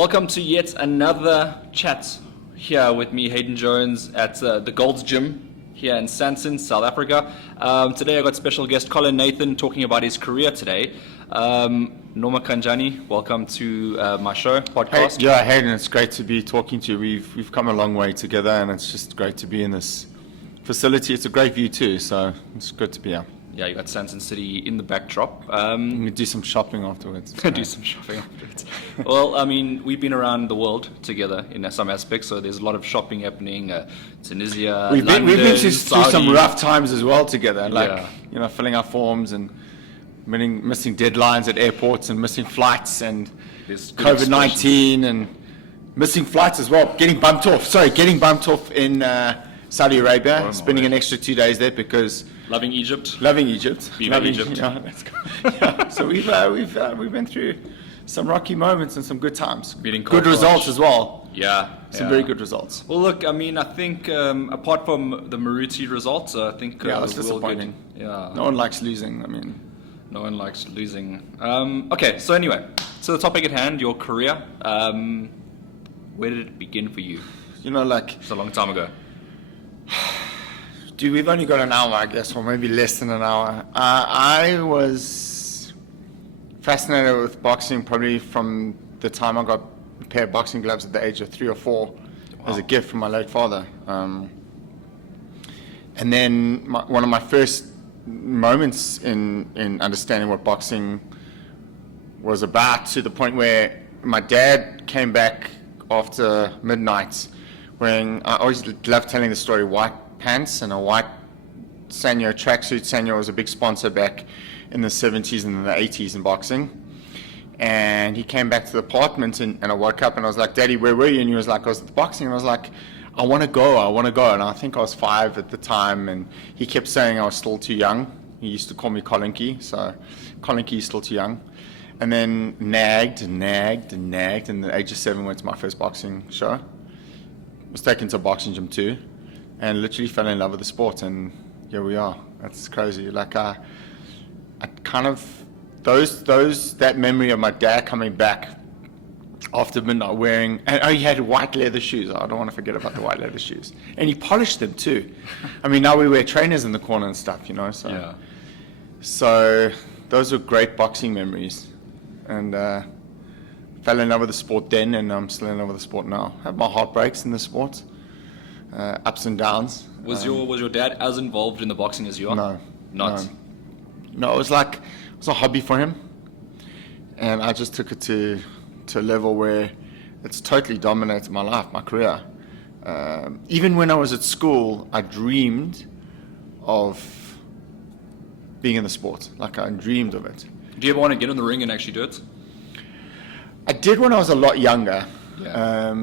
Welcome to yet another chat here with me, Hayden Jones, at the Gold's Gym here in Sandton, South Africa. Today I got special guest Colin Nathan talking about his career today. Norma Kanjani, welcome to my show, podcast. Hey, Hayden, it's great to be talking to you. We've come a long way together, and it's just great to be in this facility. It's a great view too, so it's good to be here. Yeah, you got Sandton City in the backdrop. We do some shopping afterwards. Do some shopping afterwards. Well, I mean, we've been around the world together in some aspects, so there's a lot of shopping happening. Tunisia, London, we've been through Saudi. some rough times as well together, Yeah. filling our forms and missing deadlines at airports and missing flights and There's good COVID-19 and missing flights as well. Getting bumped off in Saudi Arabia, spending an extra 2 days there because Loving Egypt. Viva Egypt. Yeah, that's good. Yeah. So we've been through some rocky moments and some good times. Beating Good Cold results Crush. as well. Yeah. Some very good results. Well, look, I mean, I think apart from the Maruti results, I think Yeah, that's we're all disappointing. good. Yeah. No one likes losing. I mean, No one likes losing. Okay, so anyway, so the topic at hand, your career. Where did it begin for you? it's a long time ago. Dude, we've only got an hour, I guess, or maybe less than an hour. I was fascinated with boxing probably from the time I got a pair of boxing gloves at the age of 3 or 4 as a gift from my late father. And then one of my first moments in understanding what boxing was about, to the point where my dad came back after midnight wearing, I always love telling the story, white pants and a white Sanyo tracksuit. Sanyo was a big sponsor back in the 70s and the 80s in boxing. And he came back to the apartment and I woke up and I was like, Daddy, where were you? And he was like, I was at the boxing. And I was like, I want to go. And I think I was 5 at the time, and he kept saying I was still too young. He used to call me Colin, so Colin is still too young. And then nagged, and at the age of 7 went to my first boxing show. Was taken to a boxing gym too, and literally fell in love with the sport, and here we are. That's crazy. Like I kind of that memory of my dad coming back after midnight wearing, and he had white leather shoes. I don't want to forget about the white leather shoes, and he polished them too. I mean, now we wear trainers in the corner and stuff, So Yeah. So those were great boxing memories, and fell in love with the sport then, and I'm still in love with the sport now. Have my heartbreaks in the sport, ups and downs. Was your dad as involved in the boxing as you are? No. Not? No, it was a hobby for him, and I just took it to a level where it's totally dominated my life, my career. Even when I was at school, I dreamed of being in the sport. I dreamed of it. Do you ever want to get in the ring and actually do it? I did when I was a lot younger. Yeah.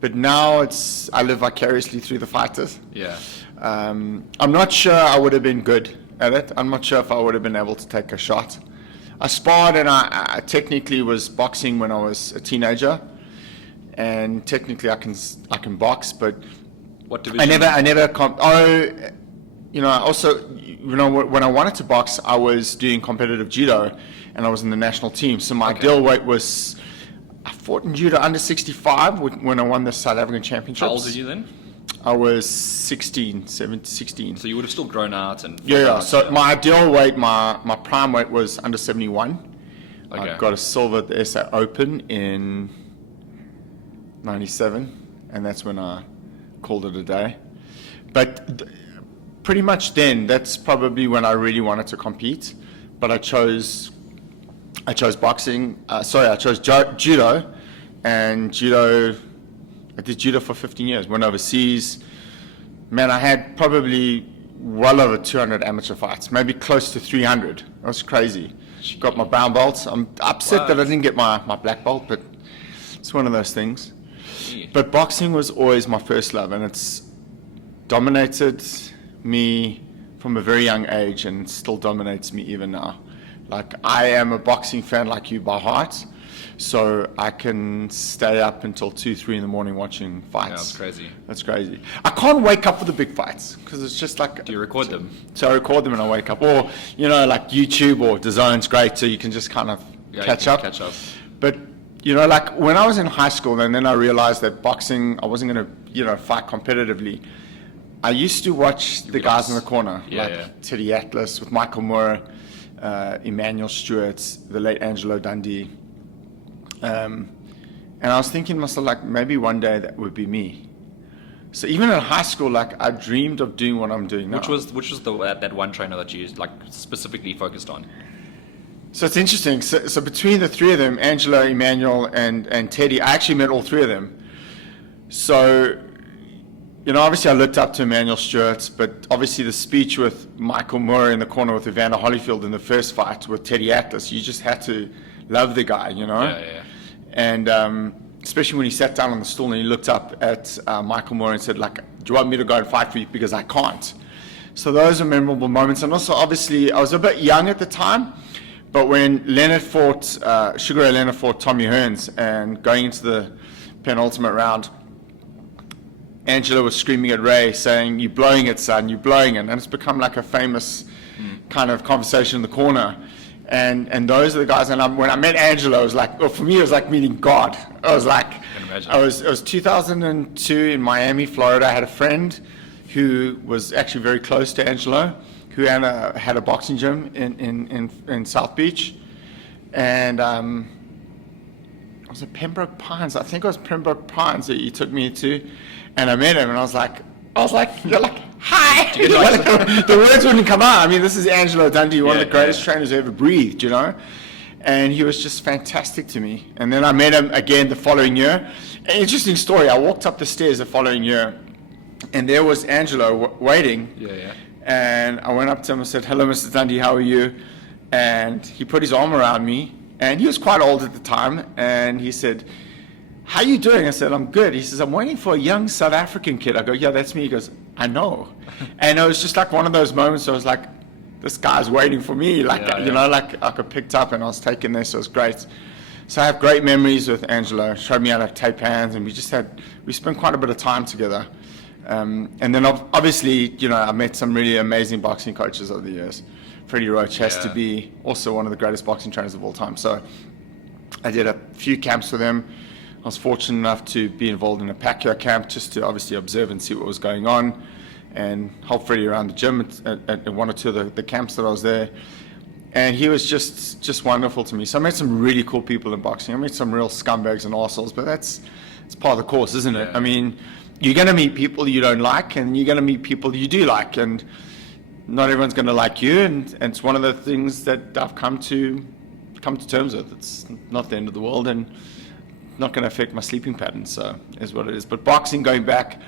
But now I live vicariously through the fighters. Yeah. I'm not sure I would have been good at it. I'm not sure if I would have been able to take a shot. I sparred, and I technically was boxing when I was a teenager, and technically I can box, but What division? When I wanted to box, I was doing competitive judo, and I was in the national team. So my ideal weight was, I fought in judo under 65 when I won the South African Championships. How old were you then? I was 16. So you would have still grown out and... Yeah. So my ideal weight, my prime weight was under 71. Okay. I got a silver at the SA Open in 97, and that's when I called it a day. But pretty much then, that's probably when I really wanted to compete. But I chose boxing. I chose judo, and I did judo for 15 years. Went overseas. Man, I had probably well over 200 amateur fights, maybe close to 300. That was crazy. Got my brown belt. I'm upset that I didn't get my black belt, but it's one of those things. Yeah. But boxing was always my first love, and it's dominated me from a very young age, and it still dominates me even now. I am a boxing fan like you by heart, so I can stay up until 2, 3 in the morning watching fights. Yeah, that's crazy. That's crazy. I can't wake up for the big fights because it's just like... Do you record them? So I record them and I wake up. Or, YouTube or DAZN's great, so you can just kind of catch up. Catch up. But You know, like when I was in high school, and then I realized that boxing, I wasn't going to, you know, fight competitively. I used to watch the guys in the corner, Teddy Atlas with Michael Moore, Emmanuel Stewart, the late Angelo Dundee. And I was thinking to myself, like, maybe one day that would be me. So even in high school, like, I dreamed of doing what I'm doing now. Which was that one trainer that you like specifically focused on? So it's interesting. So between the three of them, Angelo, Emmanuel, and Teddy, I actually met all three of them. So, you know, obviously I looked up to Emmanuel Stewart, but obviously the speech with Michael Moore in the corner with Evander Holyfield in the first fight with Teddy Atlas, you just had to love the guy, you know? Yeah. And especially when he sat down on the stool and he looked up at Michael Moore and said, like, do you want me to go and fight for you? Because I can't. So those are memorable moments. And also, obviously, I was a bit young at the time, but when Leonard fought, Sugar Ray Leonard fought Tommy Hearns, and going into the penultimate round, Angela was screaming at Ray, saying, "You're blowing it, son, you're blowing it." And it's become like a famous kind of conversation in the corner. And those are the guys. And when I met Angela, it was like, well, for me, it was like meeting God. I was like, it was 2002 in Miami, Florida. I had a friend who was actually very close to Angelo, who had a boxing gym in South Beach. And was it Pembroke Pines? I think it was Pembroke Pines that he took me to. And I met him, and I was like, you're like, hi! The words wouldn't come out. I mean, this is Angelo Dundee, one of the greatest trainers who ever breathed, you know? And he was just fantastic to me. And then I met him again the following year. An interesting story. I walked up the stairs the following year, and there was Angelo waiting. And I went up to him and said, "Hello, Mr. Dundee, how are you?" And he put his arm around me, and he was quite old at the time, and he said, "How you doing?" I said, "I'm good." He says, "I'm waiting for a young South African kid." I go, "Yeah, that's me." He goes, "I know." And it was just like one of those moments where I was like, this guy's waiting for me. Like, you know, like I got picked up and I was taken there, so it was great. So I have great memories with Angelo. Showed me how to tape hands, and we spent quite a bit of time together. And then obviously, you know, I met some really amazing boxing coaches over the years. Freddie Roach has to be also one of the greatest boxing trainers of all time. So I did a few camps with him. I was fortunate enough to be involved in a Pacquiao camp just to obviously observe and see what was going on, and help Freddie around the gym at one or two of the camps that I was there. And he was just wonderful to me. So I met some really cool people in boxing. I met some real scumbags and arseholes, but it's part of the course, isn't it? I mean, you're going to meet people you don't like, and you're going to meet people you do like, and not everyone's going to like you. And it's one of the things that I've come to terms with. It's not the end of the world, and not going to affect my sleeping pattern, so is what it is. But boxing, going back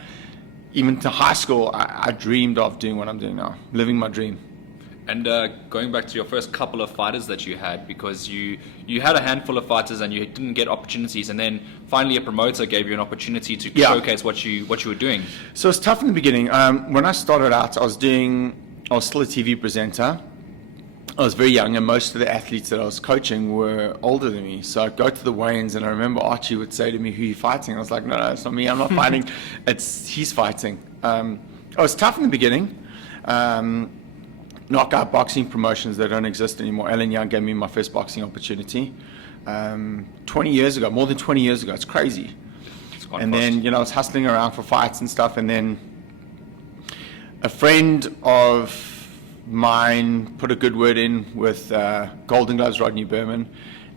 even to high school, I dreamed of doing what I'm doing now, living my dream. And going back to your first couple of fighters that you had, because you had a handful of fighters and you didn't get opportunities, and then finally a promoter gave you an opportunity to showcase what you were doing. So it's tough in the beginning. When I started out, I was still a TV presenter. I was very young, and most of the athletes that I was coaching were older than me. So I'd go to the weigh-ins, and I remember Archie would say to me, "Who are you fighting?" I was like, "No, it's not me. I'm not fighting. He's fighting." It was tough in the beginning. Knockout boxing promotions that don't exist anymore. Alan Young gave me my first boxing opportunity 20 years ago, more than 20 years ago. It's crazy. And then, you know, I was hustling around for fights and stuff, and then a friend of mine put a good word in with Golden Gloves Rodney Berman,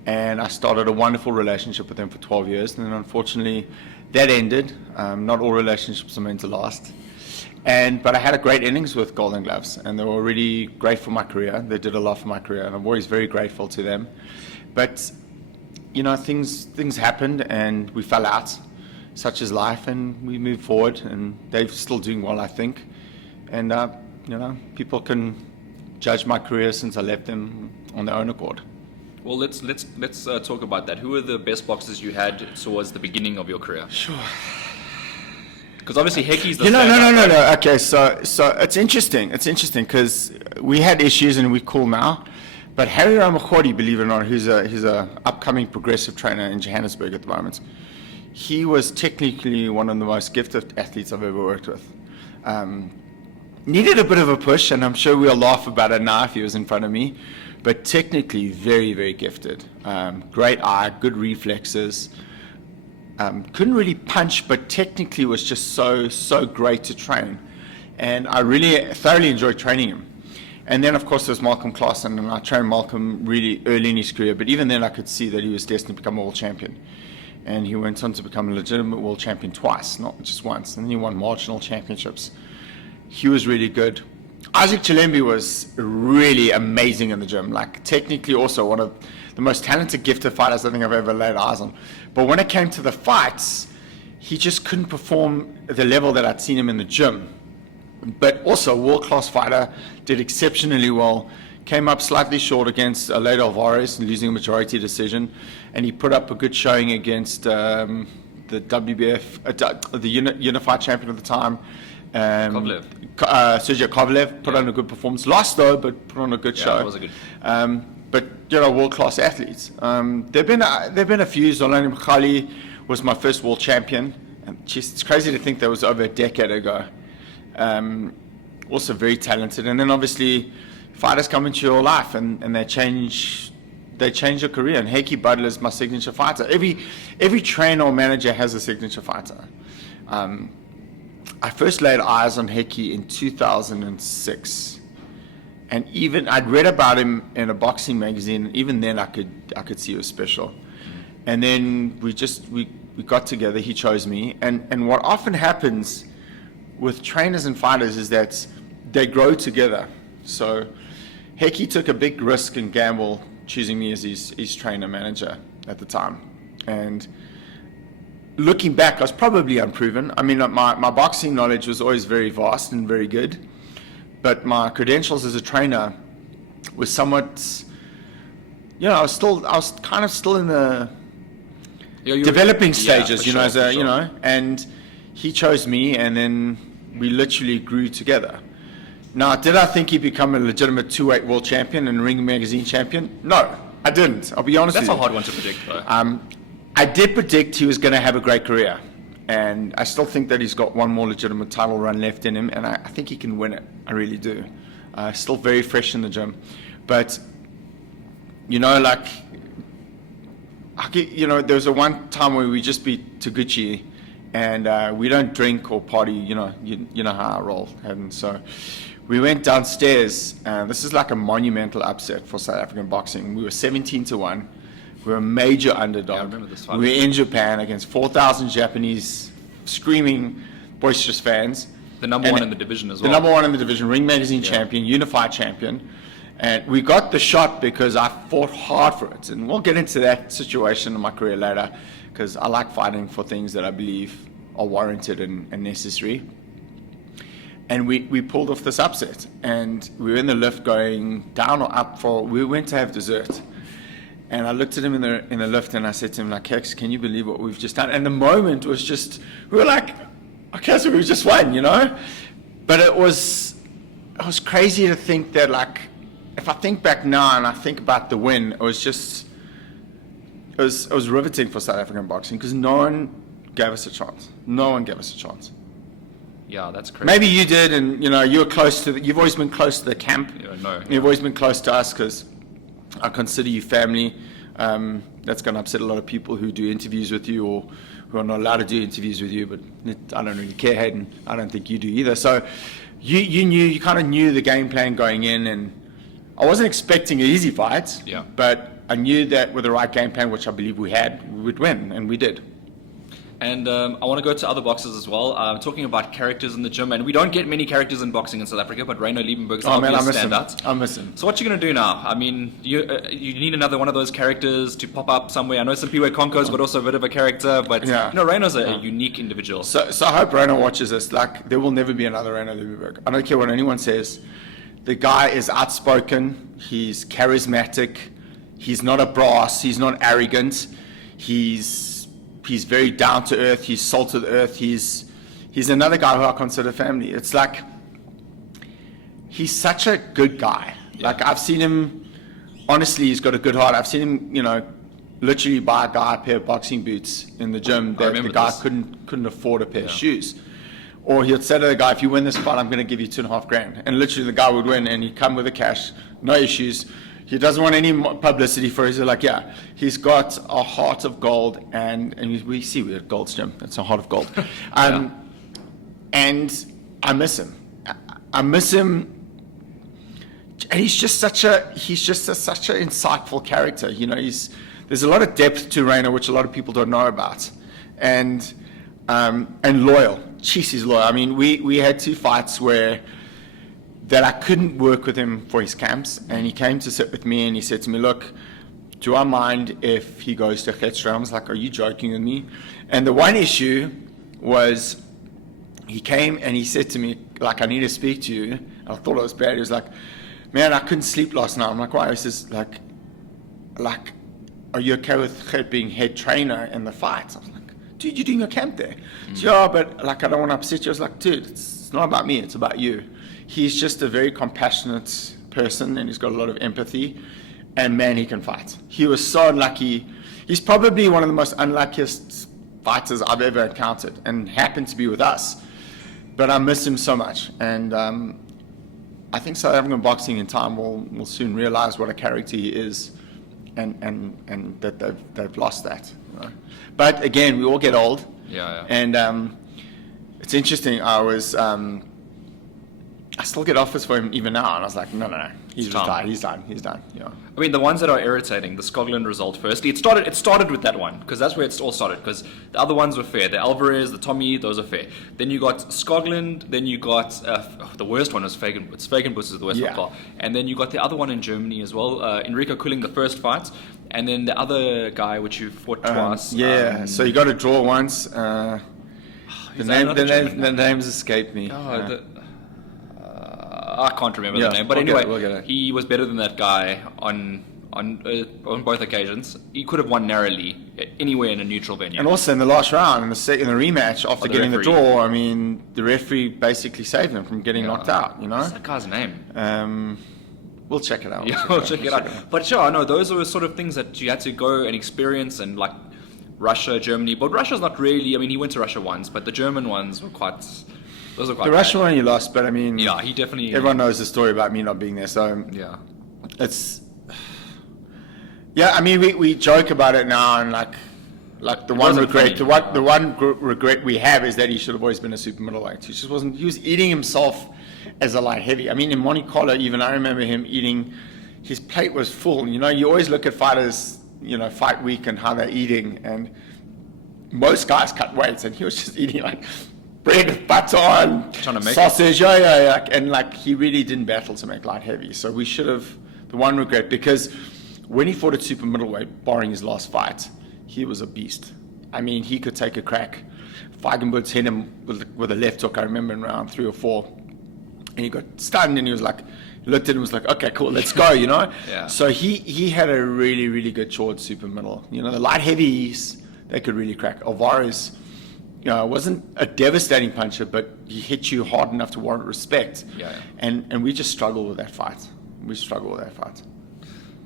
and I started a wonderful relationship with him for 12 years, and then unfortunately that ended. Not all relationships are meant to last. But I had a great innings with Golden Gloves, and they were really great for my career. They did a lot for my career, and I'm always very grateful to them. But, you know, things happened, and we fell out, such is life, and we moved forward, and they're still doing well, I think. And, you know, people can judge my career since I left them on their own accord. Well, let's talk about that. Who were the best boxers you had towards the beginning of your career? Sure. Because obviously Hekkie's the No. Okay, so it's interesting. It's interesting because we had issues and we're cool now. But Harry Ramakhori, believe it or not, he's a upcoming progressive trainer in Johannesburg at the moment. He was technically one of the most gifted athletes I've ever worked with. needed a bit of a push, and I'm sure we'll laugh about it now if he was in front of me. But technically, very, very gifted. Great eye, good reflexes. Couldn't really punch, but technically was just so great to train. And I really thoroughly enjoyed training him. And then, of course, there's Malcolm Claassen, and I trained Malcolm really early in his career. But even then, I could see that he was destined to become a world champion. And he went on to become a legitimate world champion twice, not just once. And then he won marginal championships. He was really good. Isaac Chilembi was really amazing in the gym. Like, technically also one of the most talented, gifted fighters I think I've ever laid eyes on. But when it came to the fights, he just couldn't perform at the level that I'd seen him in the gym. But also a world-class fighter, did exceptionally well. Came up slightly short against Leyda Alvarez, losing a majority decision. And he put up a good showing against the WBF, the unified champion at the time. Kovalev. Sergio Kovalev put on a good performance. Lost though, but put on a good show. It was a good. But world-class athletes. There've been a few. Zolani Mkhali was my first world champion. And geez, it's crazy to think that was over a decade ago. Also very talented. And then obviously fighters come into your life and they change your career. And Hekkie Budler is my signature fighter. Every trainer or manager has a signature fighter. I first laid eyes on Hekkie in 2006, and even I'd read about him in a boxing magazine. Even then, I could see he was special. And then we got together. He chose me, and what often happens with trainers and fighters is that they grow together. So Hekkie took a big risk and gamble choosing me as his trainer manager at the time, and looking back, I was probably unproven. I mean, my boxing knowledge was always very vast and very good, but my credentials as a trainer was somewhat, I was kind of still in the developing stages, and he chose me, and then we literally grew together. Now, did I think he'd become a legitimate 2-weight world champion and Ring Magazine champion? No, I didn't. I'll be honest with you. That's a hard one to predict, though. I did predict he was going to have a great career, and I still think that he's got one more legitimate title run left in him, and I think he can win it. I really do. Still very fresh in the gym, but there was a one time where we just beat Taguchi, and we don't drink or party. You know how I roll, and so we went downstairs. This is like a monumental upset for South African boxing. We were 17-1. We were a major underdog. Yeah, I remember this fight. We were in Japan against 4,000 Japanese screaming, boisterous fans. The number one in the division as well. The number one in the division, Ring Magazine champion, unified champion. And we got the shot because I fought hard for it. And we'll get into that situation in my career later, because I like fighting for things that I believe are warranted and necessary. And we pulled off this upset. And we were in the lift going down or up we went to have dessert. And I looked at him in the lift and I said to him, like, Hex, can you believe what we've just done? And the moment was just, we were like, okay, so we've just won, But it was crazy to think that, like, if I think back now and I think about the win, it was riveting for South African boxing because no one gave us a chance. No one gave us a chance. Yeah, that's crazy. Maybe you did, and you were close to. You've always been close to the camp. You've always been close to us because I consider you family. That's going to upset a lot of people who do interviews with you or who are not allowed to do interviews with you, but I don't really care, Hayden. I don't think you do either. So you kind of knew the game plan going in, and I wasn't expecting an easy fight, but I knew that with the right game plan, which I believe we had, we would win, and we did. And I want to go to other boxers as well. Talking about characters in the gym, and we don't get many characters in boxing in South Africa, but Reino Liebenberg's obvious standout. I miss him. So what you going to do now? I mean, you need another one of those characters to pop up somewhere. I know Simpiwe Konko's got also a bit of a character, but Reino's a unique individual. So I hope Reino watches this. Like, there will never be another Reino Liebenberg. I don't care what anyone says. The guy is outspoken. He's charismatic. He's not a brass. He's not arrogant. He's very down to earth. He's salt of the earth. He's another guy who I consider family. It's like he's such a good guy. Like, I've seen him. Honestly, he's got a good heart. I've seen him, literally buy a guy a pair of boxing boots in the gym that the guy couldn't afford a pair of shoes. Or he'd say to the guy, if you win this fight, I'm going to give you $2,500. And literally the guy would win and he'd come with the cash, no issues. He doesn't want any publicity for it. He's like, yeah, he's got a heart of gold. And we see we're at Gold's Gym. It's a heart of gold. And I miss him. I miss him. And he's just such an insightful character. You know, there's a lot of depth to Rainer, which a lot of people don't know about. And loyal. Jeez, he's loyal. I mean, we had 2 fights that I couldn't work with him for his camps, and he came to sit with me and he said to me, look, do I mind if he goes to Hekkie? I was like, are you joking with me? And the one issue was he came and he said to me, like, I need to speak to you. And I thought it was bad. He was like, man, I couldn't sleep last night. I'm like, why? He says, like, are you okay with Hekkie being head trainer in the fights? I was like, dude, you're doing a camp there. Yeah, but like, I don't want to upset you. I was like, dude, it's not about me, it's about you. He's just a very compassionate person and he's got a lot of empathy, and man, he can fight. He was so unlucky. He's probably one of the most unluckiest fighters I've ever encountered, and happened to be with us. But I miss him so much, and I think South African boxing in time will soon realize what a character he is, and that they've lost that. You know? But again, we all get old. Yeah. And it's interesting. I still get offers for him even now, and I was like, no, he's retired. He's done. Yeah. I mean, the ones that are irritating, the Skoglund result firstly, it started with that one, because that's where it all started, because the other ones were fair. The Alvarez, the Tommy, those are fair. Then you got Skoglund, then you got, the worst one was Fagenbutz. Fagenbutz is the worst one. And then you got the other one in Germany as well, Enrico Kulling, the first fight, and then the other guy, which you fought twice. So you got to draw once. The names escaped me. I can't remember the name, but we'll anyway, get it. He was better than that guy on both occasions. He could have won narrowly anywhere in a neutral venue. And also in the last round, in the rematch, after getting the draw, I mean, the referee basically saved him from getting knocked out. You know, what's that guy's name? We'll check it out. We'll check it out. But sure, no, those are sort of things that you had to go and experience, and like Russia, Germany. But Russia's not really. I mean, he went to Russia once, but the German ones were quite. Those are quite the Russian one he lost, but I mean, yeah, he definitely. Everyone knows the story about me not being there, so yeah, it's. Yeah, I mean, we joke about it now, and like the one regret, regret we have is that he should have always been a super middleweight. He just wasn't. He was eating himself as a light heavy. I mean, in Monte Carlo, even I remember him eating. His plate was full. You know, you always look at fighters, you know, fight week and how they're eating, and most guys cut weights, and he was just eating like bread, butter, and sausage, and like he really didn't battle to make light heavy. So we should have. The one regret, because when he fought at super middleweight, barring his last fight, he was a beast. I mean, he could take a crack. Feigenbutz hit him with a left hook, I remember, in round 3 or 4. And he got stunned, and he was like, he looked at him and was like, okay, cool, let's go, you know? Yeah. So he had a really, really good jaw at super middle. You know, the light heavies, they could really crack. Alvarez, you know, wasn't a devastating puncher, but he hit you hard enough to warrant respect. Yeah. And we just struggled with that fight.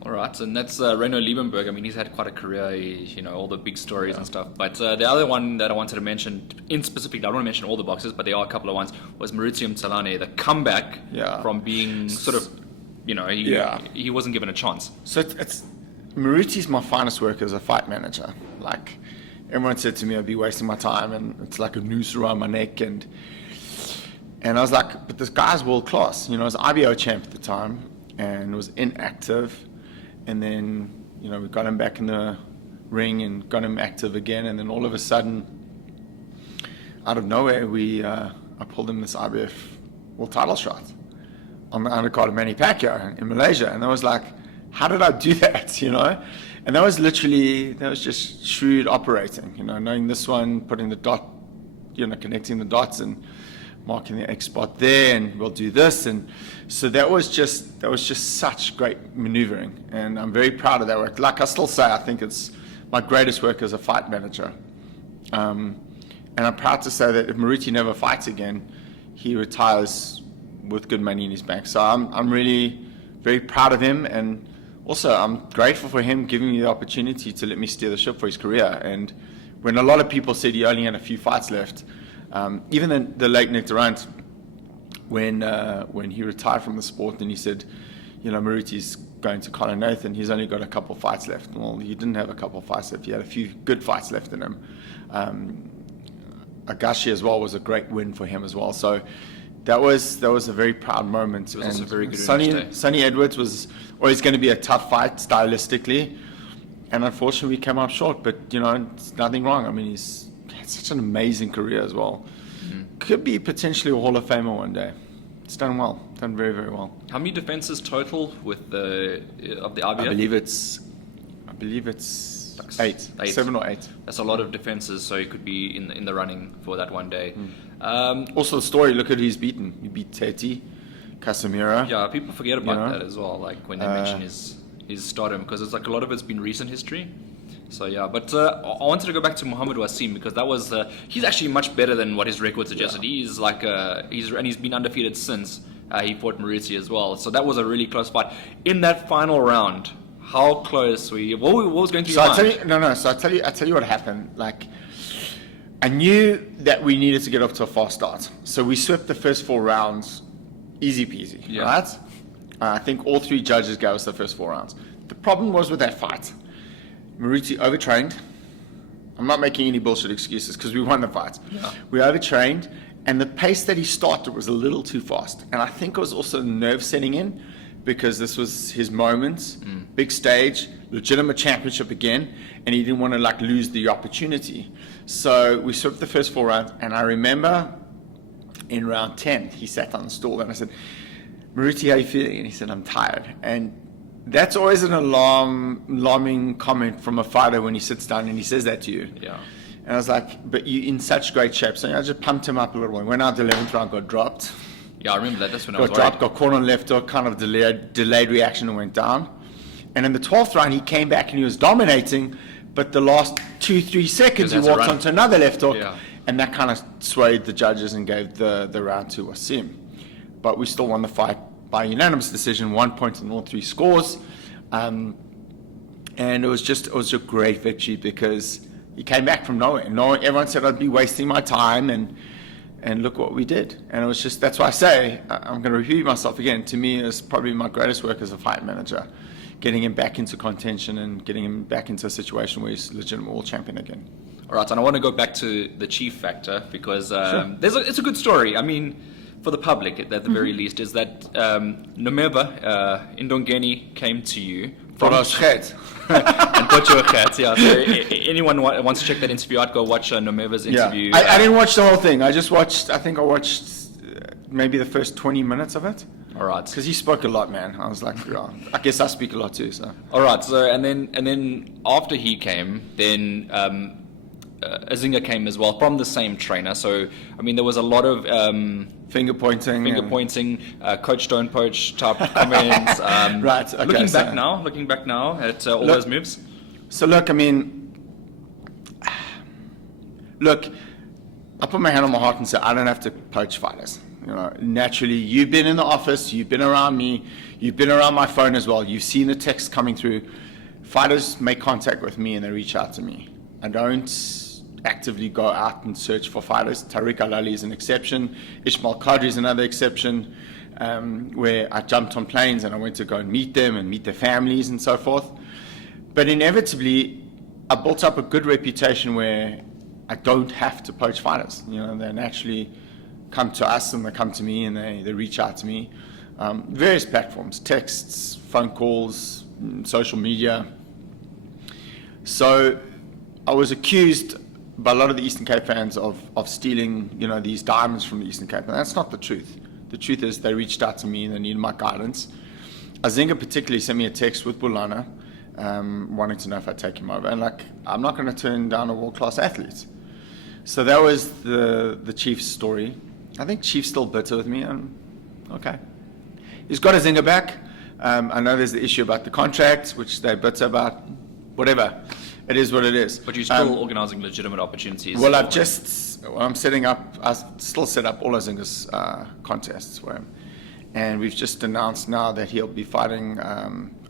All right, and that's Reno Liebenberg. I mean, he's had quite a career, you know, all the big stories and stuff. But the other one that I wanted to mention, in specific, I don't want to mention all the boxers, but there are a couple of ones, was Maruti Mthalane, the comeback from being sort of, you know, he wasn't given a chance. So it's Maruti's my finest work as a fight manager. Like, everyone said to me I'd be wasting my time, and it's like a noose around my neck, and I was like, but this guy's world class. You know, I was IBO champ at the time, and was inactive, and then, you know, we got him back in the ring and got him active again, and then all of a sudden, out of nowhere, I pulled him this IBF world title shot on the undercard of Manny Pacquiao in Malaysia, and I was like, how did I do that, you know? And that was just shrewd operating, you know, knowing this one, putting the dot, you know, connecting the dots and marking the X spot there, and we'll do this. And so that was just such great maneuvering, and I'm very proud of that work. Like I still say, I think it's my greatest work as a fight manager. And I'm proud to say that if Maruti never fights again, he retires with good money in his bank. So I'm really very proud of him, and also I'm grateful for him giving me the opportunity to let me steer the ship for his career. And when a lot of people said he only had a few fights left, Even the late Nick Durant, when he retired from the sport and he said, Maruti's going to Colin Nathan, he's only got a couple of fights left. Well, he didn't have a couple of fights left. He had a few good fights left in him. Agashi as well was a great win for him as well. So that was a very proud moment. It was also a very good Sonny Edwards was always going to be a tough fight stylistically, and unfortunately we came up short. But it's nothing wrong. I mean, he's had such an amazing career as well. Could be potentially a Hall of Famer one day. It's done well, done very, very well. How many defenses total with the IBF? I believe it's 8, 7 or 8. That's a lot of defenses, so he could be in the running for that one day. Also, the story. Look at who he's beaten. He beat Teti, Casemiro. Yeah, people forget about that as well. Like when they mention his stardom, because it's like a lot of it's been recent history. So yeah, but I wanted to go back to Muhammad Wasim because that was he's actually much better than what his record suggested. Yeah. He's like he's been undefeated since he fought Maruti as well. So that was a really close fight. In that final round, how close were you? What was going through your mind? So I tell you what happened. Like I knew that we needed to get off to a fast start, so we swept the first 4 rounds, easy peasy. Yeah. Right? I think all 3 judges gave us the first 4 rounds. The problem was with that fight. Maruti overtrained. I'm not making any bullshit excuses because we won the fight. Yeah. We overtrained, and the pace that he started was a little too fast. And I think it was also nerve setting in because this was his moment, big stage, legitimate championship again, and he didn't want to lose the opportunity. So we swept the first 4 rounds, and I remember in round 10 he sat on the stool and I said, "Maruti, how are you feeling?" And he said, "I'm tired." And that's always an alarming comment from a fighter when he sits down and he says that to you. Yeah. And I was like, "But you're in such great shape." So I just pumped him up a little bit. Went out the 11th round, got dropped. Yeah, I remember that. That's when I was dropped, got caught on left hook, kind of delayed reaction and went down. And in the 12th round, he came back and he was dominating. But the last 2-3 seconds, he walked onto another left hook. Yeah. And that kind of swayed the judges and gave the round to Wasim. But we still won the fight by unanimous decision, 1 point in all 3 scores. And it was a great victory because he came back from nowhere. Everyone said I'd be wasting my time, and look what we did. And it was just, that's why I say, I'm going to repeat myself again, to me it's probably my greatest work as a fight manager, getting him back into contention and getting him back into a situation where he's legitimate world champion again. All right, and I want to go back to the chief factor because sure. It's a good story. I mean, for the public at the very least, is that Nomeva Indongeni came to you from and got you a chat. Yeah, so anyone wants to check that interview out, go watch Nomeva's interview. I didn't watch the whole thing. I think I watched maybe the first 20 minutes of it. All right. Because he spoke a lot, man. I was like, yeah, I guess I speak a lot too. So. All right. So and then after he came, then Azinga came as well from the same trainer. So I mean, there was a lot of finger pointing, coach don't poach type comments. Right. Okay, looking back now at all those moves. So look, I mean, I put my hand on my heart and say I don't have to poach fighters. Naturally, you've been in the office, you've been around me, you've been around my phone as well. You've seen the text coming through. Fighters make contact with me and they reach out to me. I don't actively go out and search for fighters. Tariq Alali is an exception. Ishmael Qadri is another exception, where I jumped on planes and I went to go and meet them and meet their families and so forth. But inevitably, I built up a good reputation where I don't have to poach fighters. They naturally come to us and they come to me and they reach out to me. Various platforms, texts, phone calls, social media. So I was accused by a lot of the Eastern Cape fans of stealing, these diamonds from the Eastern Cape. And that's not the truth. The truth is they reached out to me and they needed my guidance. Azinga particularly sent me a text with Bulana, wanting to know if I'd take him over. And I'm not going to turn down a world-class athlete. So that was the Chief's story. I think Chief's still bitter with me. Okay. He's got Azinga back. I know there's the issue about the contract, which they're bitter about. Whatever. It is what it is. But you're still organising legitimate opportunities. Well, I still set up all Azinga's contests for him. And we've just announced now that he'll be fighting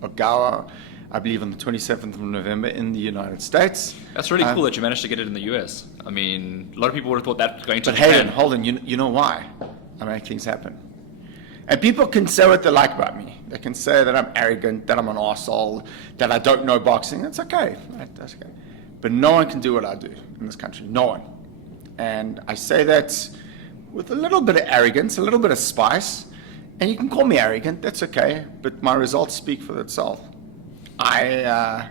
Ogawa I believe on the 27th of November in the United States. That's really cool that you managed to get it in the US. I mean, a lot of people would have thought that going to But Japan. Hayden, hold on, you know why I make things happen? And people can say what they like about me. They can say that I'm arrogant, that I'm an arsehole, that I don't know boxing. That's okay. That's okay. But no one can do what I do in this country. No one. And I say that with a little bit of arrogance, a little bit of spice. And you can call me arrogant, that's okay. But my results speak for themselves. I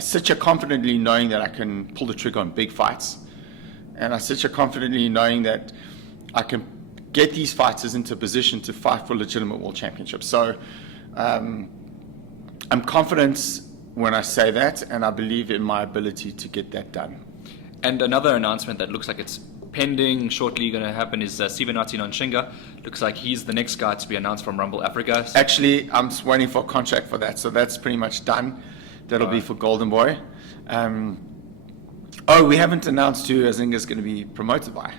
sit here confidently knowing that I can pull the trigger on big fights. And I sit here confidently knowing that I can get these fighters into a position to fight for legitimate world championships. So I'm confident when I say that, and I believe in my ability to get that done. And another announcement that looks like it's pending, shortly going to happen is Sivanati Nonshinga. Looks like he's the next guy to be announced from Rumble Africa. Actually, I'm waiting for a contract for that, so that's pretty much done. That'll be for Golden Boy. We haven't announced who Azinga's going to be promoted by.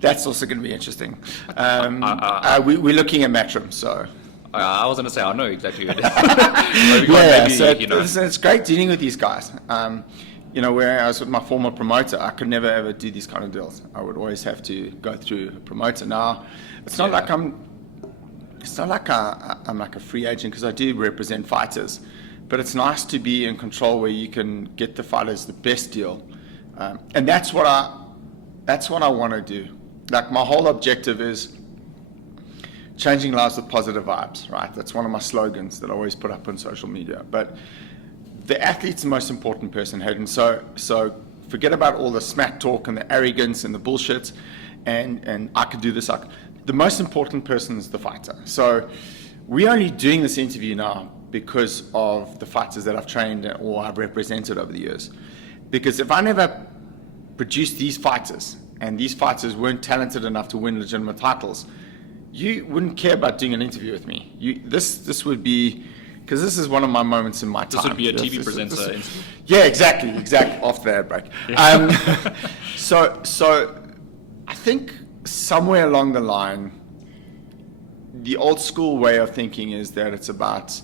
That's also going to be interesting. We're looking at Matchroom, so. I was going to say, I know exactly who it is. It's great dealing with these guys. Where I was with my former promoter, I could never ever do these kind of deals. I would always have to go through a promoter. Now, it's not like I'm like a free agent, because I do represent fighters. But it's nice to be in control where you can get the fighters the best deal, and that's what I want to do. Like, my whole objective is changing lives with positive vibes, right? That's one of my slogans that I always put up on social media. But the athlete's the most important person, Hayden. So forget about all the smack talk and the arrogance and the bullshit, and I could do this. The most important person is the fighter. So we're only doing this interview now because of the fighters that I've trained or I've represented over the years. Because if I never produced these fighters, and these fighters weren't talented enough to win legitimate titles, you wouldn't care about doing an interview with me. This would be, because this is one of my moments in my time. This would be a TV presenter interview. Yeah, exactly, after that break. Yeah. So I think somewhere along the line, the old school way of thinking is that it's about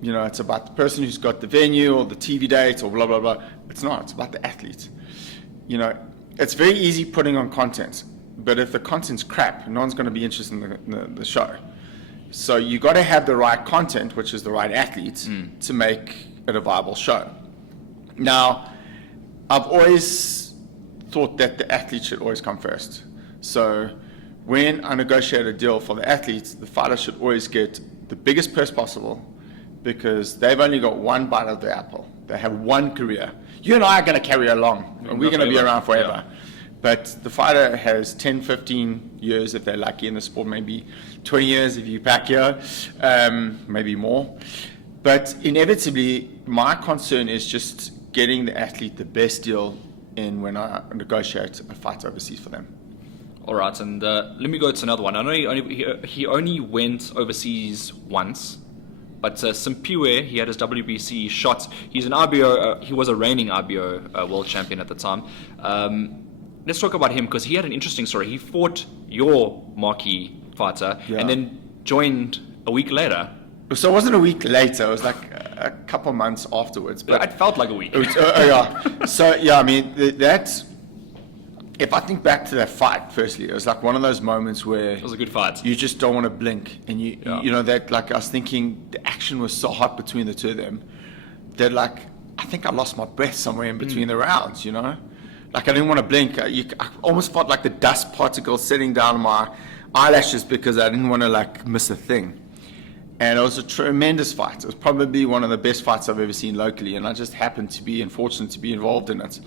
the person who's got the venue or the TV date or blah, blah, blah. It's not. It's about the athlete. It's very easy putting on content, but if the content's crap, no one's going to be interested in the show. So you got to have the right content, which is the right athlete, to make it a viable show. Now, I've always thought that the athlete should always come first. So when I negotiate a deal for the athletes, the fighter should always get the biggest purse possible, because they've only got one bite of the apple. They have one career. You and I are going to carry along, and we're going to be around forever. Yeah. But the fighter has 10, 15 years if they're lucky in the sport, maybe 20 years if you pack here, maybe more. But inevitably, my concern is just getting the athlete the best deal in when I negotiate a fight overseas for them. All right, and let me go to another one. I know he only went overseas once. But Simpiwe, he had his WBC shot. He's an RBO. He was a reigning RBO world champion at the time. Let's talk about him, because he had an interesting story. He fought your marquee fighter and then joined a week later. So it wasn't a week later. It was like a couple months afterwards. But it felt like a week. Yeah. So I mean, that's. If I think back to that fight, firstly, it was like one of those moments where it was a good fight. You just don't want to blink, and that, like, I was thinking the action was so hot between the two of them that, like, I think I lost my breath somewhere in between the rounds. Like, I didn't want to blink. I almost felt like the dust particles sitting down my eyelashes because I didn't want to, like, miss a thing. And it was a tremendous fight. It was probably one of the best fights I've ever seen locally, and I just happened to be fortunate to be involved in it.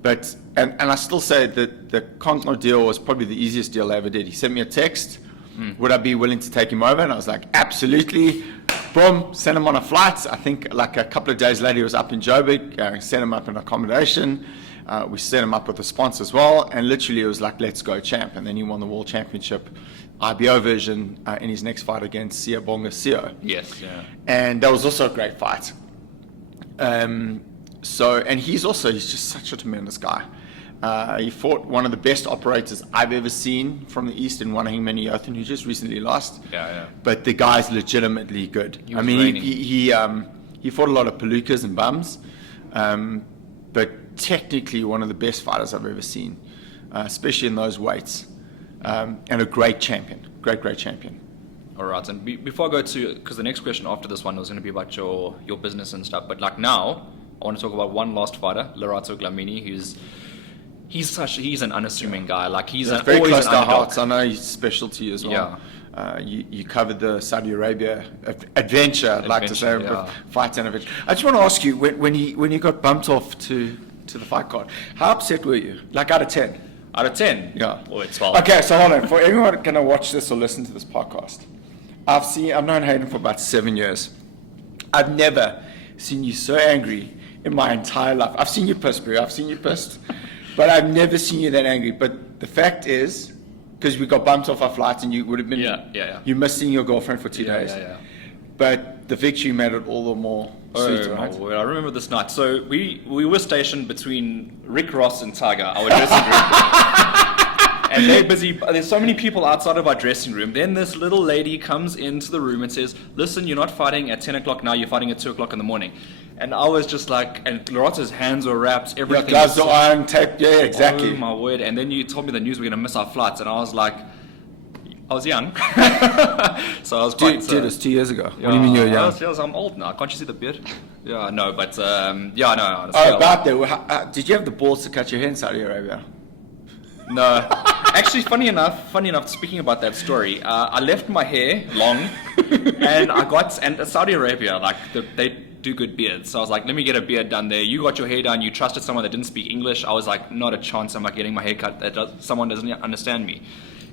But and I still say that the Congo deal was probably the easiest deal I ever did. He sent me a text, would I be willing to take him over? And I was like, absolutely. Boom, sent him on a flight. I think like a couple of days later he was up in Joburg, sent him up in accommodation. We set him up with a sponsor as well, and literally it was like, let's go champ. And then he won the world championship IBO version in his next fight against Siyabonga Sio. Yes, yeah. And that was also a great fight. And he's just such a tremendous guy. He fought one of the best operators I've ever seen from the East in Wanahing Meniyothin, who just recently lost. Yeah. But the guy's legitimately good. He was reigning. He fought a lot of palookas and bums, but technically one of the best fighters I've ever seen, especially in those weights, and a great champion, great champion. All right, and before I go to, because the next question after this one was going to be about your business and stuff, but like now, I want to talk about one last fighter, Lerato Glamini, he's an unassuming guy. Like he's very always close an to our underdog. hearts. I know he's special to you as well. Yeah. You covered the Saudi Arabia adventure, I'd like to say, Adventure, yeah. fight and adventure. I just want to ask you, when you got bumped off to the fight card, how upset were you? Like out of 10? Out of 10? Yeah. Or 12. Okay, so hold on. For anyone going to watch this or listen to this podcast, I've known Hayden for about 7 years. I've never seen you so angry in my entire life. I've seen you pissed, bro. I've seen you pissed. But I've never seen you that angry. But the fact is, because we got bumped off our flight and you would have been, you missed seeing your girlfriend for 2 days. Yeah. But the victory made it all the more sweet, right? Oh, well, I remember this night. So we were stationed between Rick Ross and Tiger, our dressing room. And they're busy. There's so many people outside of our dressing room. Then this little lady comes into the room and says, "Listen, you're not fighting at 10 o'clock now. You're fighting at 2 o'clock in the morning." And I was just like, and Lorato's hands were wrapped, everything. Gloves are on, tape. Yeah, exactly. Oh my word! And then you told me the news we're going to miss our flights, and I was like, I was young, so I was quite. Dude, it's 2 years ago. What do you mean you're young? I'm old now. Can't you see the beard? Yeah, no, but yeah, no. Oh, about that. Did you have the balls to cut your hair in Saudi Arabia? No. Actually, funny enough, speaking about that story, I left my hair long, and Saudi Arabia, like they do good beards. So I was like, let me get a beard done there. You got your hair done. You trusted someone that didn't speak English. I was like, not a chance. I'm like getting my hair cut. Someone doesn't understand me.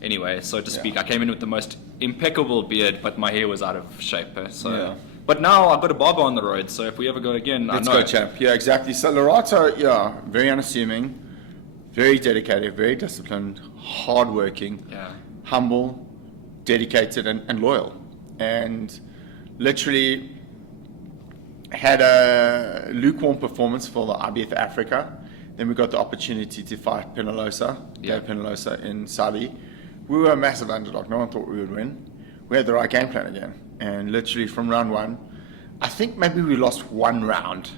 Anyway, so to speak, I came in with the most impeccable beard, but my hair was out of shape. So. Yeah. But now I've got a barber on the road, so if we ever go again, Let's I know. go, champ. Yeah, exactly. So Lerato, very unassuming, very dedicated, very disciplined, hardworking, humble, dedicated, and loyal. And literally had a lukewarm performance for the IBF Africa. Then we got the opportunity to fight Penalosa, Dave Penalosa in Saudi. We were a massive underdog. No one thought we would win. We had the right game plan again. And literally from round one, I think maybe we lost one round.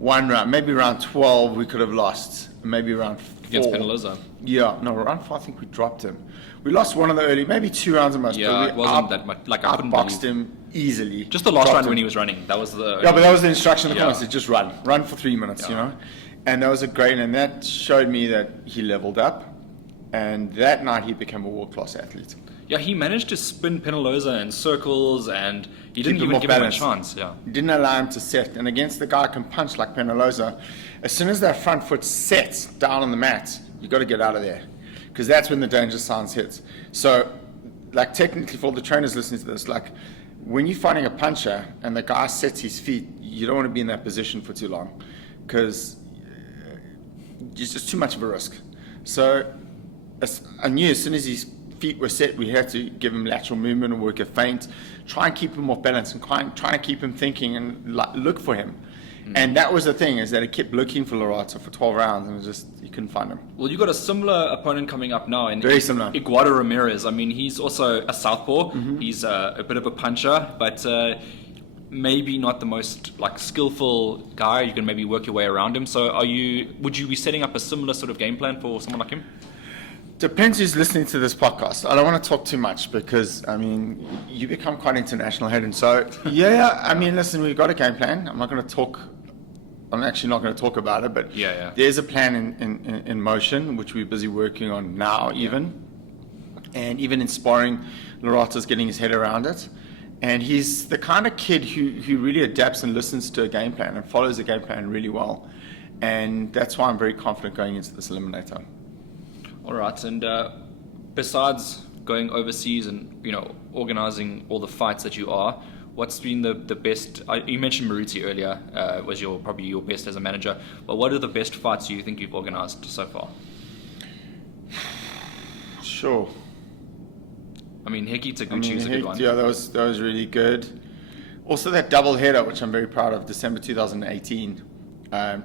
Maybe round 12 we could have lost. Maybe round 4. Against Penalosa. Yeah, no, round 4 I think we dropped him. We lost one of the early, maybe 2 rounds at most. Yeah, it wasn't that much. Like I couldn't outboxed believe. him easily. Just the last round when he was running. That was the. Yeah, but that was the instruction of the comments. Just run for 3 minutes, you know. And that was a great, and that showed me that he leveled up. And that night he became a world-class athlete. Yeah, he managed to spin Penalosa in circles, and he didn't even give him a chance. Yeah, he didn't allow him to set. And against the guy who can punch like Penalosa, as soon as that front foot sets down on the mat, you got to get out of there, because that's when the danger signs hits. So, like technically, for all the trainers listening to this, like when you're fighting a puncher and the guy sets his feet, you don't want to be in that position for too long, because it's just too much of a risk. So I knew as soon as his feet were set, we had to give him lateral movement and work a feint, try and keep him off balance and try and keep him thinking and look for him. And that was the thing, is that it kept looking for Lerato for 12 rounds and you couldn't find him. Well, you got a similar opponent coming up now. Very similar. Iguada Ramirez. I mean, he's also a southpaw. Mm-hmm. He's a bit of a puncher, but maybe not the most skillful guy. You can maybe work your way around him. So would you be setting up a similar sort of game plan for someone like him? Depends who's listening to this podcast. I don't want to talk too much because, I mean, you become quite international, Hayden. So, I mean, listen, we've got a game plan. I'm actually not going to talk about it, but there's a plan in motion, which we're busy working on now even. And even in sparring, Lorato's getting his head around it. And he's the kind of kid who really adapts and listens to a game plan and follows the game plan really well. And that's why I'm very confident going into this eliminator. All right, and besides going overseas and organizing all the fights that you are, what's been the best? You mentioned Maruti earlier was probably your best as a manager, but what are the best fights you think you've organized so far? Sure. I mean, Hekkie Budler is a good one. Yeah, that was really good. Also, that double header, which I'm very proud of, December 2018.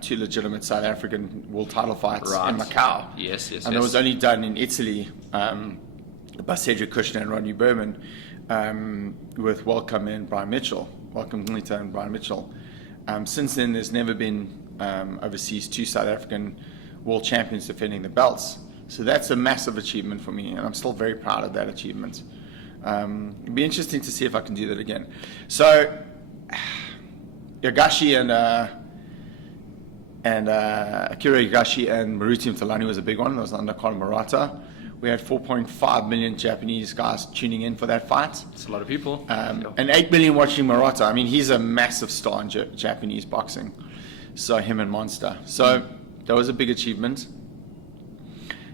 two legitimate South African world title fights Right. in Macau. Yes, yes, And yes. it was only done in Italy by Cedric Kushner and Rodney Berman with Welcome and Brian Mitchell. Welcome Glita and Brian Mitchell. Since then, there's never been overseas two South African world champions defending the belts. So that's a massive achievement for me, and I'm still very proud of that achievement. It'd be interesting to see if I can do that again. So, Yagashi and Akira Yagashi and Maruti Mthalane was a big one. That was under Colin Murata. We had 4.5 million Japanese guys tuning in for that fight. It's a lot of people. And 8 million watching Murata. I mean, he's a massive star in Japanese boxing. So him and Monster. So that was a big achievement.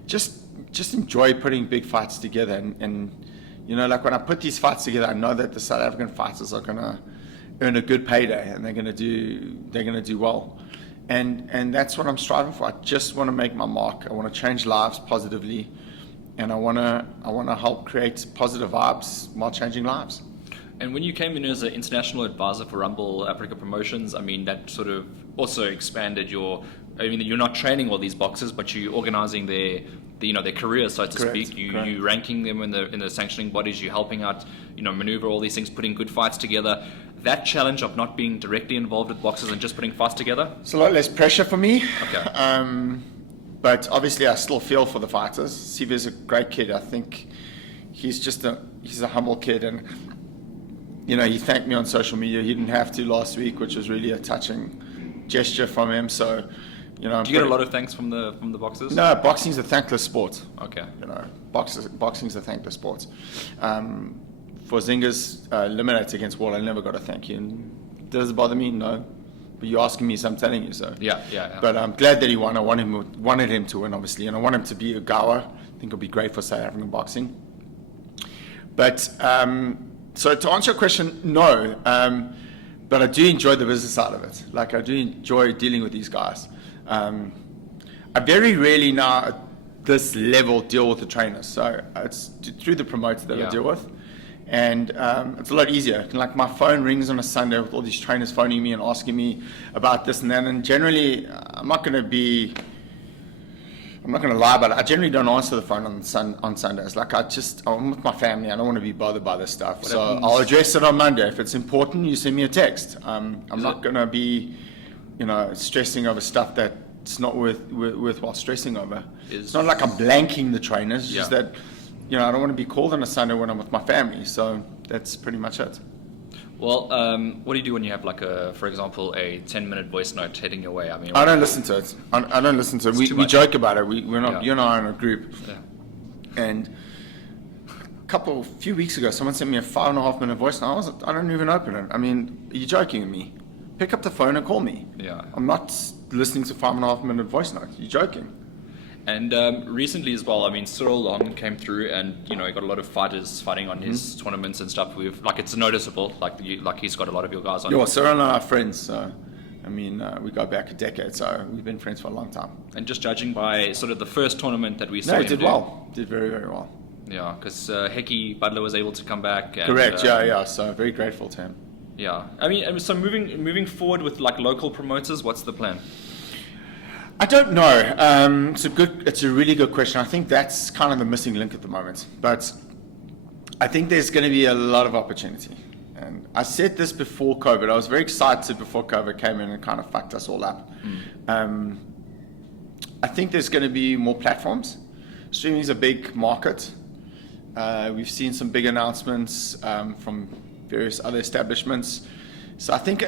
Just enjoy putting big fights together. And you know, like when I put these fights together, I know that the South African fighters are going to earn a good payday, and they're going to do well. And that's what I'm striving for. I just want to make my mark. I want to change lives positively, and I want to help create positive vibes while changing lives. And when you came in as an international advisor for Rumble Africa Promotions, I mean, that sort of also expanded your, I mean, you're not training all these boxers, but you're organizing their careers, so to Correct, speak. You correct. ranking them in the sanctioning bodies, you helping out, maneuver all these things, putting good fights together. That challenge of not being directly involved with boxers and just putting fights together? It's a lot less pressure for me. Okay. But obviously I still feel for the fighters. Siva's a great kid. I think he's a humble kid, and he thanked me on social media. He didn't have to last week, which was really a touching gesture from him. So, Do you get a lot of thanks from the boxers? No, boxing's a thankless sport. Okay. Boxing's a thankless sport. For Zinga's eliminator against Wall, I never got a thank you. And does it bother me? No. But you're asking me, so I'm telling you so. Yeah. But I'm glad that he won. I wanted him to win, obviously, and I want him to be a Gawa. I think it'll be great for South African boxing. But so to answer your question, no. But I do enjoy the business side of it. Like, I do enjoy dealing with these guys. I very rarely now at this level deal with the trainers. So it's through the promoter that I deal with. And it's a lot easier. Like, my phone rings on a Sunday with all these trainers phoning me and asking me about this and that. And generally, I'm not going to lie about it. I generally don't answer the phone on Sundays. Like, I'm with my family. I don't want to be bothered by this stuff. I'll address it on Monday. If it's important, you send me a text. I'm not going to be, stressing over stuff that's not worthwhile stressing over. It's not like I'm blanking the trainers. It's just that, I don't want to be called on a Sunday when I'm with my family. So that's pretty much it. Well, what do you do when you have, for example, a 10-minute voice note heading your way? I mean, I don't listen to it. I don't listen to it. We joke about it. We're not. You and I are in a group. Yeah. And a few weeks ago, someone sent me a 5.5-minute voice note. I don't even open it. I mean, are you joking with me? Pick up the phone and call me. Yeah. I'm not listening to 5.5-minute voice notes. You're joking. And recently as well, I mean, Cyril Long came through, and he got a lot of fighters fighting on his tournaments and stuff. It's noticeable. He's got a lot of your guys on. Yeah, Cyril and I are friends. So, I mean, we go back a decade, so we've been friends for a long time. And just judging by sort of the first tournament that we saw, he did well. Did very, very well. Yeah, because Hekkie Budler was able to come back. And, correct. Yeah. So very grateful to him. Yeah, I mean, so moving forward with local promoters, what's the plan? I don't know. It's a really good question. I think that's kind of the missing link at the moment. But I think there's going to be a lot of opportunity. And I said this before COVID. I was very excited before COVID came in and kind of fucked us all up. I think there's going to be more platforms. Streaming is a big market. We've seen some big announcements from various other establishments. So I think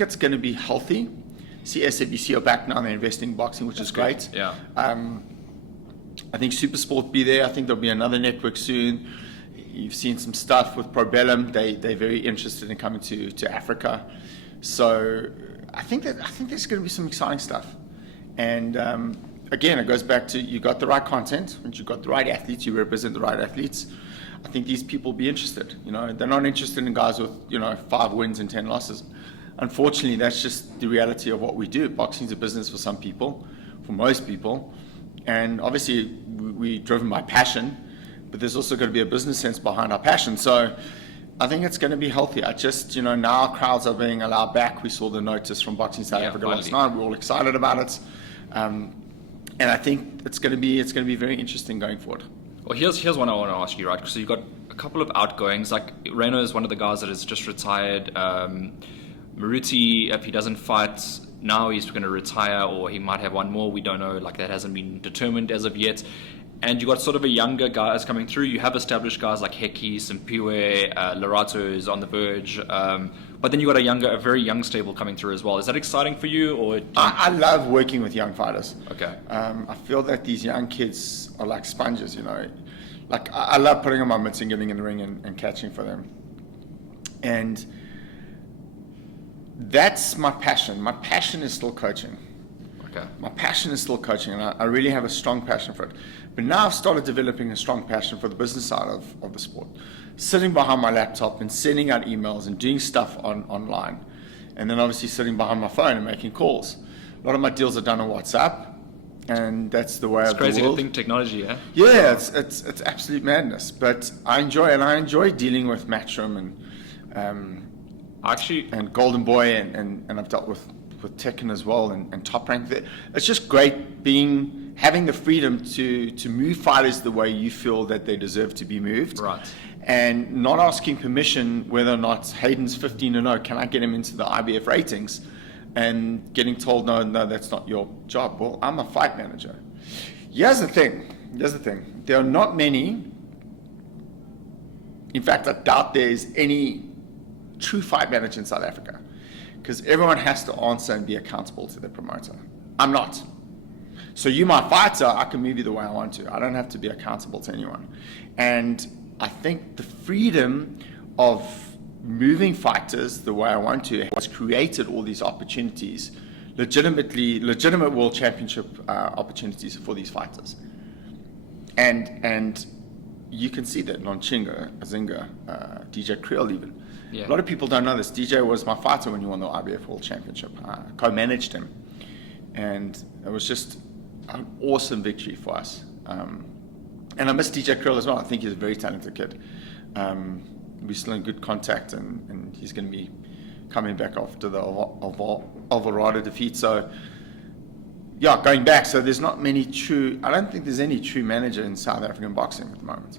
it's going to be healthy. See, SABC are back now. They're investing in boxing, which is great. Yeah. I think Supersport will be there. I think there'll be another network soon. You've seen some stuff with Probellum. They're very interested in coming to Africa. So I think there's going to be some exciting stuff. And again, it goes back to, you got the right content, and you got the right athletes. You represent the right athletes. I think these people will be interested. They're not interested in guys with 5 wins and 10 losses. Unfortunately, that's just the reality of what we do. Boxing's a business for some people, for most people. And obviously, we're driven by passion, but there's also got to be a business sense behind our passion. So I think it's going to be healthy. I just, now crowds are being allowed back. We saw the notice from Boxing South Africa last night. We're all excited about it. And I think it's going to be very interesting going forward. Well, here's one I want to ask you, right? So you've got a couple of outgoings. Like Reno is one of the guys that has just retired. Maruti, if he doesn't fight now, he's going to retire, or he might have one more. We don't know. Like that hasn't been determined as of yet. And you got sort of a younger guys coming through. You have established guys like Hekkie, Simpiwe, Lerato is on the verge. But then you got a very young stable coming through as well. Is that exciting for you? Or I love working with young fighters. Okay. I feel that these young kids are like sponges, Like I love putting on my mitts and getting in the ring and catching for them. And that's my passion. My passion is still coaching. Okay. My passion is still coaching, and I really have a strong passion for it. But now I've started developing a strong passion for the business side of the sport. Sitting behind my laptop and sending out emails and doing stuff online. And then obviously sitting behind my phone and making calls. A lot of my deals are done on WhatsApp, and that's the way of the world. It's crazy to think technology, yeah? Yeah, it's absolute madness. But I enjoy dealing with Matchroom and Golden Boy, and I've dealt with Tekken as well, and Top Rank. It's just great having the freedom to move fighters the way you feel that they deserve to be moved. Right. And not asking permission whether or not Hayden's 15-0, can I get him into the IBF ratings? And getting told, no, that's not your job. Well, I'm a fight manager. Here's the thing. There are not many. In fact, I doubt there's any true fight manager in South Africa, because everyone has to answer and be accountable to their promoter. I'm not. So you, my fighter, I can move you the way I want to. I don't have to be accountable to anyone. And I think the freedom of moving fighters the way I want to has created all these opportunities, legitimate world championship opportunities for these fighters. And you can see that Nonchinga, Azinga, DJ Creel even. Yeah. A lot of people don't know this. DJ was my fighter when he won the IBF World Championship. I co-managed him. And it was just an awesome victory for us. And I miss DJ Creel as well. I think he's a very talented kid. We're still in good contact, and he's going to be coming back after the Alvarado defeat. So, yeah, going back. So there's not many I don't think there's any true manager in South African boxing at the moment.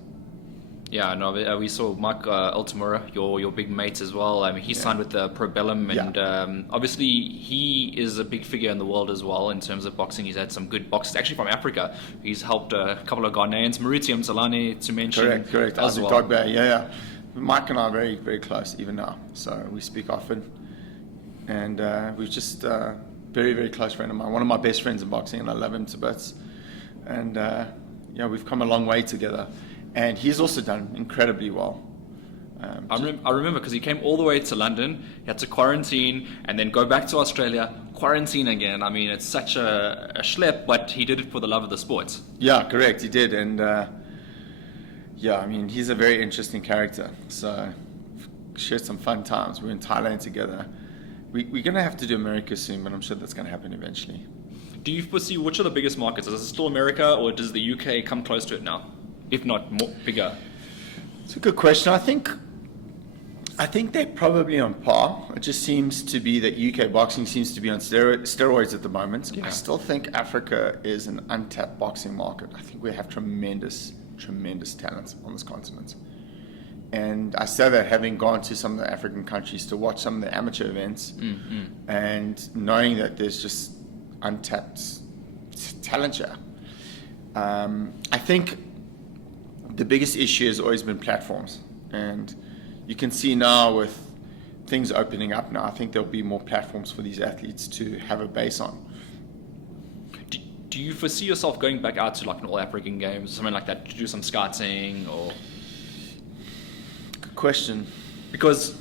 Yeah, no, we saw Mike Altamura, your big mate as well. I mean, he signed with the Probellum, and obviously he is a big figure in the world as well in terms of boxing. He's had some good boxers, actually from Africa. He's helped a couple of Ghanaians, Maruti Mthalane to mention. Correct. As well. Dogbear, yeah. Mike and I are very, very close even now, so we speak often, and we're just very, very close friend of mine. One of my best friends in boxing, and I love him to bits. And we've come a long way together. And he's also done incredibly well. I remember because he came all the way to London, he had to quarantine, and then go back to Australia, quarantine again. I mean, it's such a schlep, but he did it for the love of the sport. Yeah, correct, he did. And I mean, he's a very interesting character. So, shared some fun times. We were in Thailand together. We're going to have to do America soon, but I'm sure that's going to happen eventually. Do you foresee which are the biggest markets? Is it still America, or does the UK come close to it now? If not more bigger? It's a good question. I think they're probably on par. It just seems to be that UK boxing seems to be on steroids at the moment. Yeah. I still think Africa is an untapped boxing market. I think we have tremendous talent on this continent. And I say that having gone to some of the African countries to watch some of the amateur events, and knowing that there's just untapped talent here. I think the biggest issue has always been platforms, and you can see now with things opening up now, I think there'll be more platforms for these athletes to have a base on. Do you foresee yourself going back out to like an All-African Games or something like that to do some scouting? Or good question. Because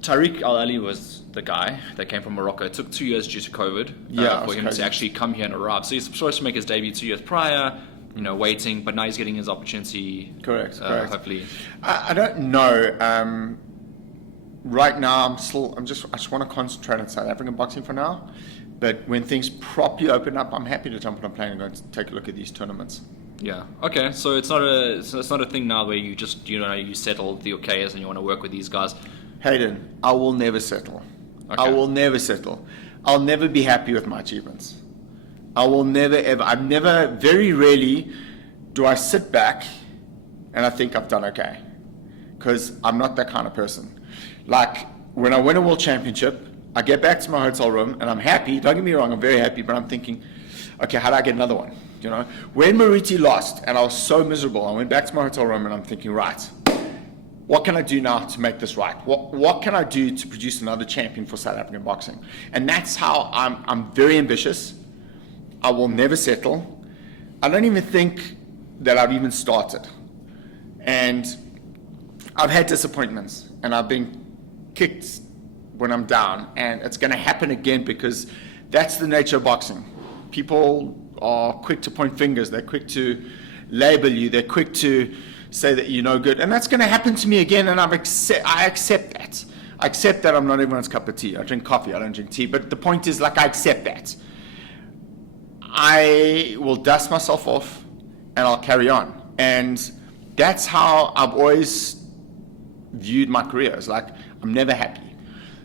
Tariq Al-Ali was the guy that came from Morocco. It took 2 years due to COVID for him to actually come here and arrive. So he's supposed to make his debut 2 years prior, waiting, but now he's getting his opportunity. Correct. Hopefully. I don't know. Right now, I just want to concentrate on South African boxing for now. But when things properly open up, I'm happy to jump on a plane and go and take a look at these tournaments. Yeah. Okay. So it's not a thing now where you just you settle the OKs and you want to work with these guys. Hayden, I will never settle. Okay. I will never settle. I'll never be happy with my achievements. I will never ever. Very rarely do I sit back and I think I've done okay, because I'm not that kind of person. Like when I win a world championship, I get back to my hotel room and I'm happy. Don't get me wrong, I'm very happy, but I'm thinking, okay, how do I get another one? When Maruti lost and I was so miserable, I went back to my hotel room and I'm thinking, right, what can I do now to make this right? What can I do to produce another champion for South African boxing? And that's how I'm very ambitious. I will never settle. I don't even think that I've even started. And I've had disappointments and I've been kicked when I'm down, and it's going to happen again, because that's the nature of boxing. People are quick to point fingers, they're quick to label you, they're quick to say that you're no good, and that's going to happen to me again, and I accept that. I accept that I'm not everyone's cup of tea. I drink coffee, I don't drink tea, but the point is, like, I accept that. I will dust myself off and I'll carry on, and that's how I've always viewed my career. It's like, I'm never happy.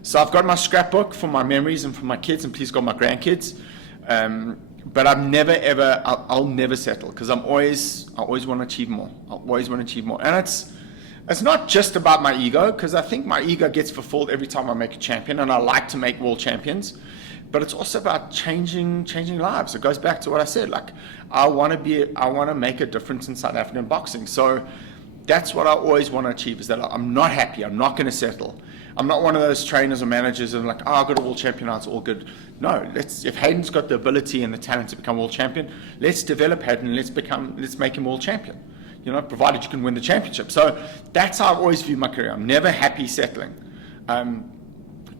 So I've got my scrapbook for my memories and for my kids, and please God, my grandkids. But I've never ever, I'll never settle, because I always want to achieve more. I always want to achieve more. And it's not just about my ego, because I think my ego gets fulfilled every time I make a champion, and I like to make world champions. But it's also about changing lives. It goes back to what I said. Like, I want to make a difference in South African boxing. So that's what I always want to achieve, is that I'm not happy. I'm not going to settle. I'm not one of those trainers or managers and like, I got a world champion now, it's all good. No, if Hayden's got the ability and the talent to become world champion, let's develop Hayden, let's make him world champion. Provided you can win the championship. So that's how I've always viewed my career. I'm never happy settling.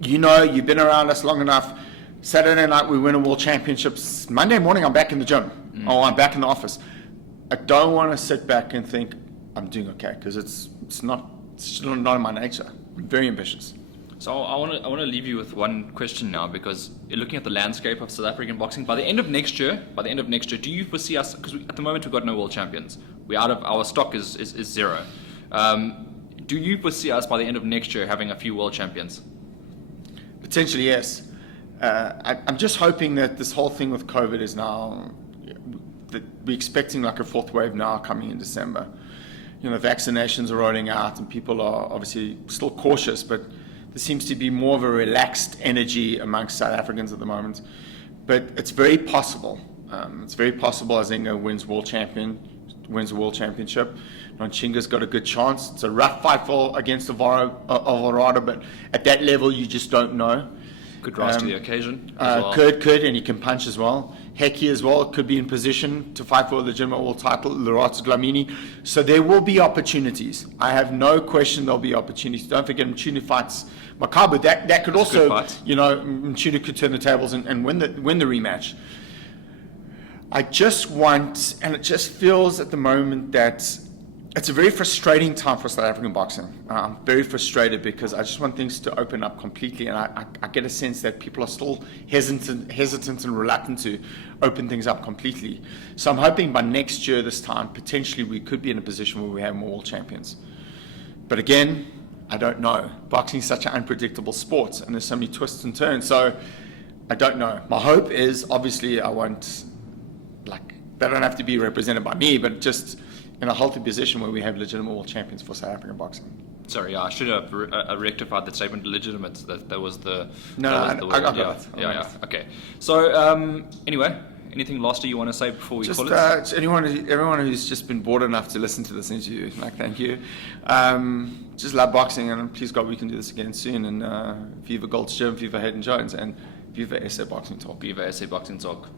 You've been around us long enough. Saturday night we win a world championships. Monday morning I'm back in the gym. Or I'm back in the office. I don't want to sit back and think I'm doing okay, because it's not in my nature. I'm very ambitious. So I want to leave you with one question now, because you're looking at the landscape of South African boxing. By the end of next year, do you foresee us? Because at the moment we've got no world champions. We're out of our stock is zero. Do you foresee us by the end of next year having a few world champions? Potentially, yes. I'm just hoping that this whole thing with COVID is now, that we're expecting like a fourth wave now coming in December. Vaccinations are rolling out and people are obviously still cautious, but there seems to be more of a relaxed energy amongst South Africans at the moment. But it's very possible. It's very possible Azinga wins the world championship. Nonchinga's got a good chance. It's a rough fight against Alvarado, but at that level you just don't know. Could rise to the occasion as well. Could, and he can punch as well. Hekkie as well could be in position to fight for the legitimate world title. Lerato Glamini. So there will be opportunities. I have no question there'll be opportunities. Don't forget, Mchunu fights Makabu. That could also, Mchunu could turn the tables and win the rematch. I just want, and it just feels at the moment that it's a very frustrating time for South African boxing. I'm very frustrated because I just want things to open up completely, and I get a sense that people are still hesitant and reluctant to open things up completely. So I'm hoping by next year, this time, potentially we could be in a position where we have more world champions. But again, I don't know. Boxing is such an unpredictable sport, and there's so many twists and turns. So I don't know. My hope is, obviously, I want, they don't have to be represented by me, but just in a healthy position where we have legitimate world champions for South African boxing. Sorry, I should have rectified that statement. Legitimate. That was the. I got it. Yeah. Okay. So anyway, anything lastly you want to say before we call it? Just everyone who's just been bored enough to listen to this interview, thank you. Just love boxing, and please God, we can do this again soon. And Viva Gold's Gym, Viva Hayden Jones, and Viva SA Boxing Talk. Viva SA Boxing Talk.